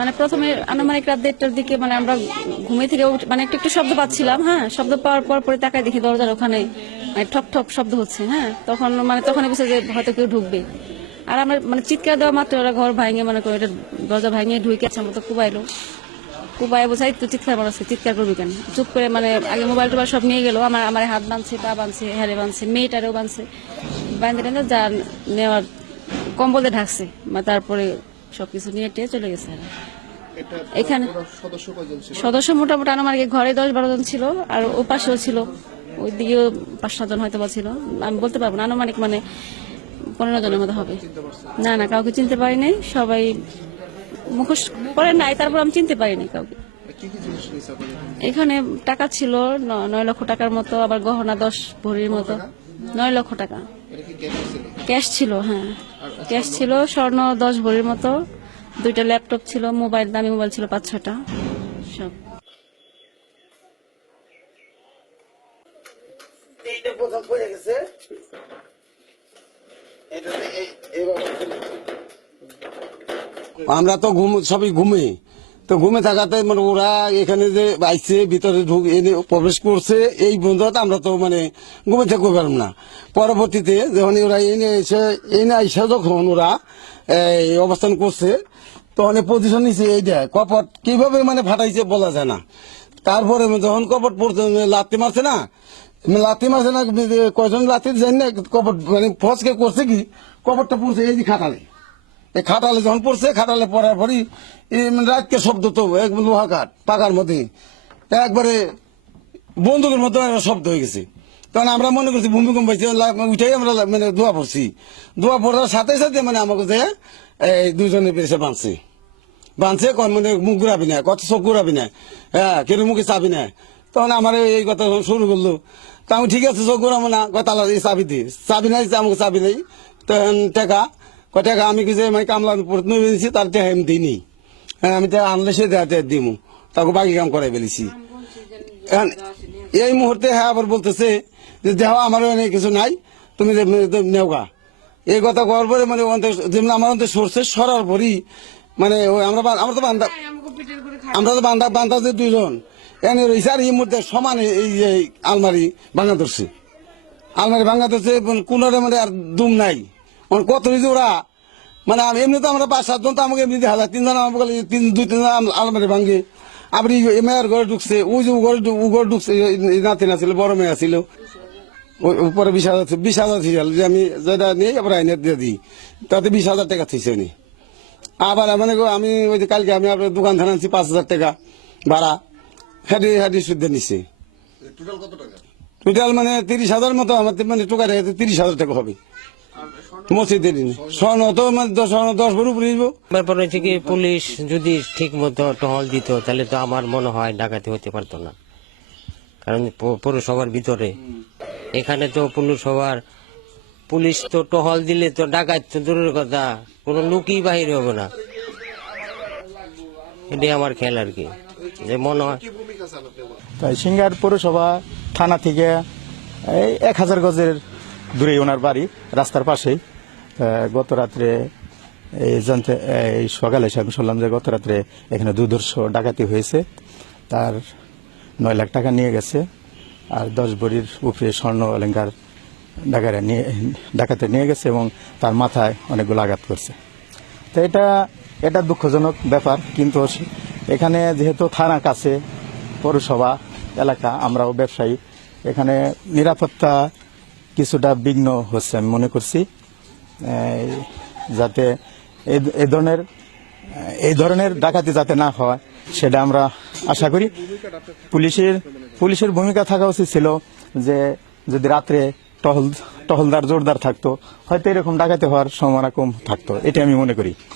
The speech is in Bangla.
মানে প্রথমে আনুমানিক রাত 1টার দিকে মানে আমরা ঘুমে থেকে মানে একটু একটু শব্দ পাচ্ছিলাম। হ্যাঁ, শব্দ পাওয়ার পর পরে তাকায় দেখি দরজার ওখানে মানে ঠক ঠক শব্দ হচ্ছে। হ্যাঁ, তখনই বুঝছে যে হয়তো কেউ ঢুকবে। আর আমরা মানে চিৎকার দেওয়া মাত্র ওরা ঘর ভাঙে মানে করে এটা দরজা ভাঙিয়ে ঢুকে আছে মতো কুবাইলো। কুবাই বোঝাই তো চিৎকার মারছে, চিৎকার করবি কেন? চুপ করে মানে আগে মোবাইল টোবাইল সব নিয়ে গেল। আমার হাত বাঁধছে, পা বাঁধছে, হ্যারে বাঁধছে, মেয়েটারেও বাঁধছে। বাঁধে টান্ধে যা নেওয়ার কম্বল দিয়ে ঢাকছে। তারপরে সবকিছু নিয়ে টেয়ে চলে গেছে। এখানে সদস্য মোটামুটি আনুমানিক ঘরে 10-12 জন ছিল, আর ও পাশেও ছিল, ওই দিকেও 5-7 জন হয়তো বা ছিল। আমি বলতে পারবো না, আনুমানিক মানে 15 জনের মতো হবে। না না, কাউকে চিনতে পারি নাই, সবাই মুখোশ পরে নাই, তারপর আমি চিনতে পারিনি কাউকে। এখানে টাকা ছিল 9 লক্ষ টাকার মতো, আবার গহনা 10 ভরির মতো। 9 লক্ষ টাকা ক্যাশ ছিল। হ্যাঁ, ক্যাশ ছিল, স্বর্ণ 10 ভরির মতো, 2টা ল্যাপটপ ছিল, মোবাইল, দামি মোবাইল ছিল 5-6টা সব। আমরা তো সবই ঘুমে, তো ঘুমে থাকাতে মানে ওরা এখানে যে আইসে ভিতরে প্রবেশ করছে এই বন্ধুরা আমরা তো মানে ঘুমে থাকতে পারলাম না। পরবর্তীতে যখন ওরা এনে আইসা যখন ওরা এই অবস্থান করছে তখন পজিশন নিচ্ছে এইটা কপট কিভাবে মানে ফাটাইছে বলা যায় না। তারপরে যখন কপট পড়ছে লাত্তি মারছে না, কয়জন লাত্তি জানি না, কপট মানে ফসকে করছে কি কপটটা পড়ছে এই যে খাটালে। এই খাটালে যখন পড়ছে, খাটালে পড়ার পরই রাতকে শব্দ তো একদম লোহা কাঠ পাকার মধ্যে একবারে বন্দুকের মতো শব্দ হয়ে গেছে। তখন আমরা মনে করছি ভূমিকম্প হয়েছে, উঠেই আমরা মানে দোয়া পড়ছি। দোয়া পড়ার সাথে সাথে মানে আমাকে যে এই 2জনে পেরেছে বাঁধছে মানে মুখ ঘুরাবি না, কত চোখ ঘুরাবি না, হ্যাঁ কেন মুখে চাবি না। তখন আমার এই কথা শুরু করলো। তা আমি ঠিক আছে চোখ ঘুরাবো না, তালা চাবি দিই, চাবি নাই আমাকে চাবি নেই। তখন টাকা টাকা আমি কি যে মানে কামলা নিয়েছি তার টাকা আমি দিইনি। হ্যাঁ, আমি আনলে সে দিব, তাকে বাকি কাম করাই ফেলেছি। এই মুহূর্তে হ্যাঁ আবার বলতেছে যে দেহ আমার কিছু নাই, তুমি নেওগা। এই কথা করার পরে মানে যেমন আমার অন্তর সরছে, সরার পরই মানে আমরা তো বান্ধা যে 2জন এনে রয়েছে, আর এই মুহূর্তে সমান এই যে আলমারি ভাঙা ধরছে, কোনোরে মানে আর দুম নাই। কত হয়েছে ওরা মানে এমনি তো আমরা 5-7 জন, তো আমাকে এমনি দেখা যায় 3জন আমাকে 2-3 আলমারি ভাঙে। আবার মেয়ের ঘরে ঢুকছে, ওই যে ঘরে ঢুকছে, নাতি না ছিল, বড় মেয়ে ছিল, উপরে 20,000 ছিল যে আমি যেটা নিয়ে আবার আইনে দিয়ে দিই, তাতে 20,000 টাকা থইছে উনি। আবার মানে আমি ওই যে কালকে আমি আপনার দোকান থানা আনছি 5,000 টাকা ভাড়া, হেডি সুদ্ধে নিচ্ছে। টোটাল মানে 30,000 মতো আমার মানে টোকা রেখেছে, 30,000 টাকা হবে। মসজিদের স্বর্ণ তো মানে 10 ভরি উপরে। ব্যাপার হচ্ছে কি, পুলিশ যদি ঠিক মতো টহল দিত তাহলে তো আমার মনে হয় ডাকাতি হতে পারতো না। কারণ পৌরসভার ভিতরে, এখানে তো পুলিশ তো টহল দিলে তো ডাকাত তো দূরের কথা, কোনো লোকই বাহির হবে না। এটাই আমার খেয়াল আর কি, যে মনে হয়। তাই সিঙ্গার পৌরসভা থানা থেকে এই 1000 গজের দূরে ওনার বাড়ি, রাস্তার পাশেই। গত রাত্রে এই সকালে আমি শুনলাম যে গত রাত্রে এখানে দুর্ধর্ষ ডাকাতি হয়েছে, তার 9 লাখ টাকা নিয়ে গেছে, আর 10 ভরির উপরে স্বর্ণ অলঙ্কার ডাকাতে নিয়ে গেছে, এবং তার মাথায় অনেকগুলো আঘাত করছে। তো এটা দুঃখজনক ব্যাপার। কিন্তু এখানে যেহেতু থানা কাছে, পৌরসভা এলাকা, আমরাও ব্যবসায়ী, এখানে নিরাপত্তা কিছুটা বিঘ্ন হচ্ছে আমি মনে করছি। যাতে এই ধরনের ডাকাতি যাতে না হয় সেটা আমরা আশা করি। পুলিশের ভূমিকা থাকা উচিত ছিল যে যদি রাত্রে টহলদার জোরদার থাকতো, হয়তো এরকম ডাকাতি হওয়ার সম্ভাবনা কম থাকতো, এটা আমি মনে করি।